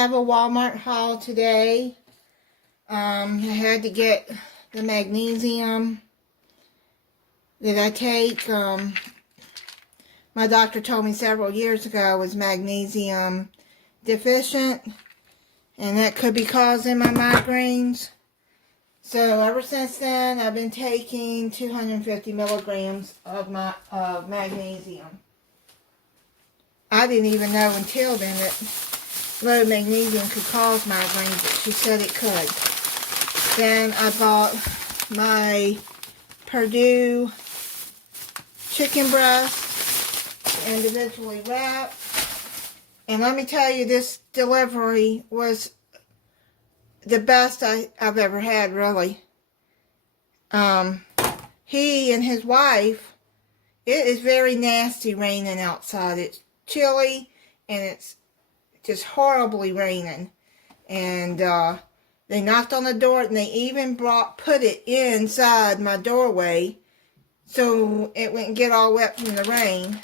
have a Walmart haul today. I had to get the magnesium that I take. My doctor told me several years ago I was magnesium deficient, and that could be causing my migraines. So ever since then, I've been taking 250 milligrams of magnesium. I didn't even know until then that low magnesium could cause migraines, but she said it could. Then I bought my Purdue chicken breast, individually wrapped. And let me tell you, this delivery was the best I've ever had, really. He and his wife, it is very nasty raining outside. It's chilly, and it's just horribly raining. And they knocked on the door, and they even put it inside my doorway so it wouldn't get all wet from the rain.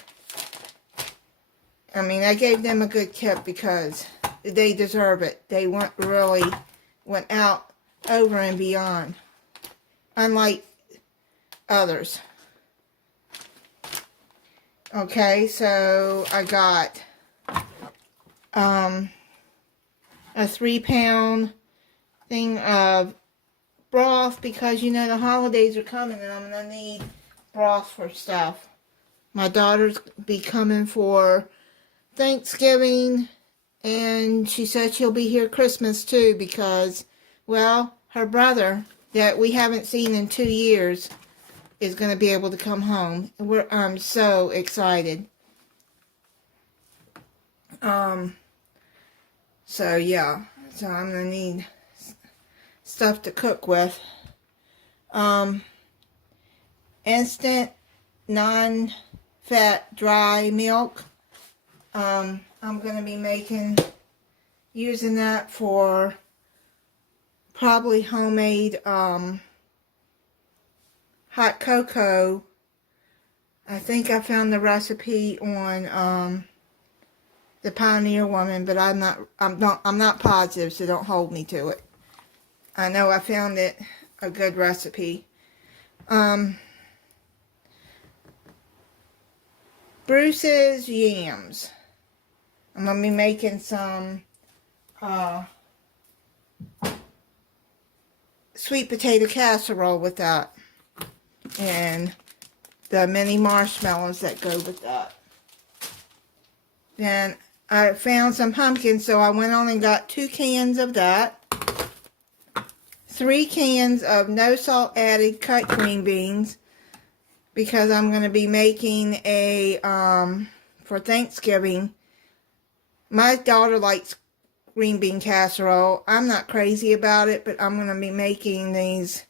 I mean, I gave them a good tip because they deserve it. They went out over and beyond, unlike others. Okay, so I got a 3-pound thing of broth because, you know, the holidays are coming and I'm going to need broth for stuff. My daughter's be coming for Thanksgiving, and she said she'll be here Christmas too because, well, her brother that we haven't seen in 2 years is going to be able to come home. I'm so excited. So yeah, so I'm going to need stuff to cook with. Instant non-fat dry milk. I'm going to be using that for probably homemade hot cocoa. I think I found the recipe on the Pioneer Woman, but I'm not positive, so don't hold me to it. I know I found a good recipe. Bruce's Yams. I'm going to be making some sweet potato casserole with that. And the mini marshmallows that go with that. Then I found some pumpkins, so I went on and got 2 cans of that. 3 cans of no salt added cut green beans, because I'm going to be making for Thanksgiving. My daughter likes green bean casserole. I'm not crazy about it, but I'm going to be making these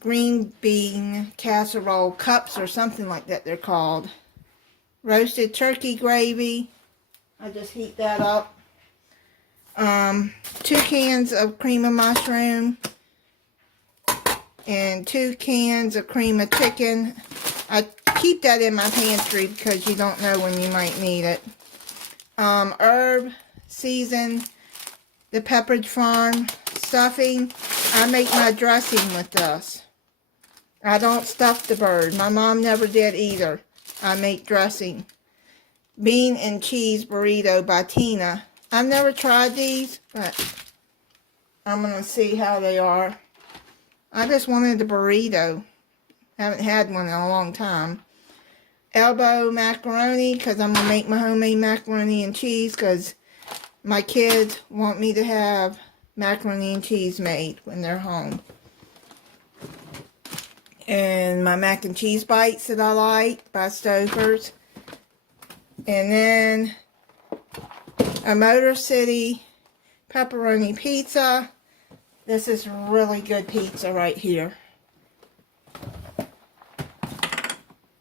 green bean casserole cups or something like that they're called. Roasted turkey gravy. I just heat that up. 2 cans of cream of mushroom. And 2 cans of cream of chicken. I keep that in my pantry because you don't know when you might need it. Herb seasoned, the Pepperidge Farm stuffing. I make my dressing with this. I don't stuff the bird. My mom never did either. I make dressing. Bean and cheese burrito by Tina. I've never tried these, but I'm going to see how they are. I just wanted the burrito. Haven't had one in a long time. Elbow macaroni, because I'm going to make my homemade macaroni and cheese, because my kids want me to have macaroni and cheese made when they're home. And my mac and cheese bites that I like by Stouffer's. And then a Motor City pepperoni pizza. This is really good pizza right here.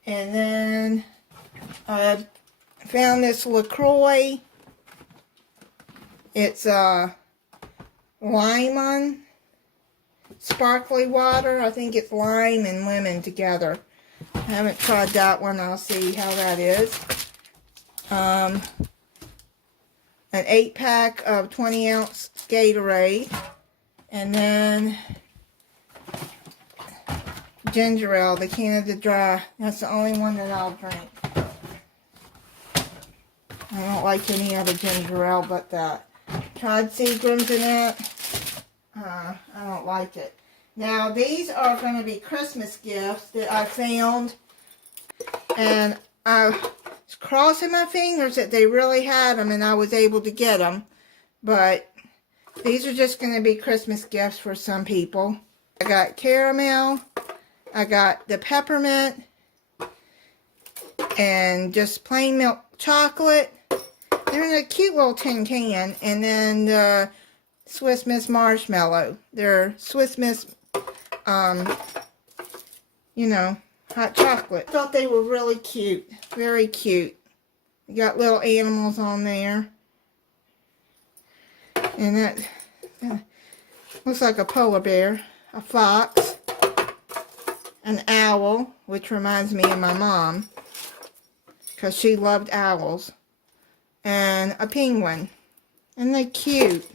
And then I found this LaCroix. It's lemon sparkly water. I think it's lime and lemon together. I haven't tried that one. I'll see how that is. an 8-pack of 20-ounce Gatorade. And then ginger ale, the Canada Dry. That's the only one that I'll drink. I don't like any other ginger ale but that. Tried Seagram's in it. I don't like it. Now, these are going to be Christmas gifts that I found. And I was crossing my fingers that they really had them and I was able to get them. But these are just going to be Christmas gifts for some people. I got caramel. I got the peppermint. And just plain milk chocolate. They're in a cute little tin can. And then the Swiss Miss Marshmallow. They're Swiss Miss, you know, hot chocolate. I thought they were really cute. Very cute. You got little animals on there. And that looks like a polar bear. A fox. An owl, which reminds me of my mom. Because she loved owls. And a penguin. And they're cute.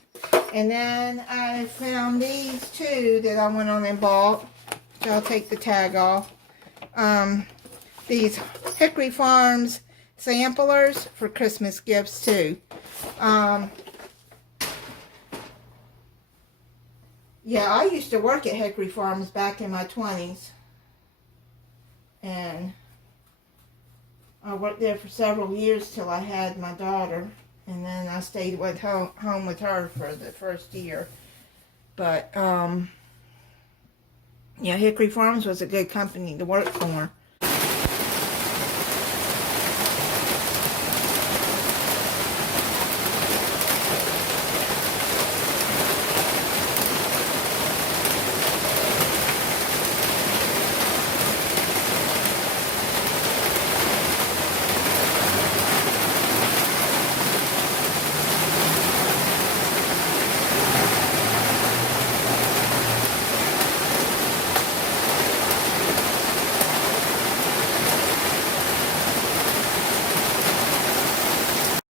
And then I found these two that I went on and bought. So I'll take the tag off. These Hickory Farms samplers for Christmas gifts too. Yeah, I used to work at Hickory Farms back in my 20s. And I worked there for several years till I had my daughter. And then I stayed with home with her for the first year. But, yeah, Hickory Farms was a good company to work for.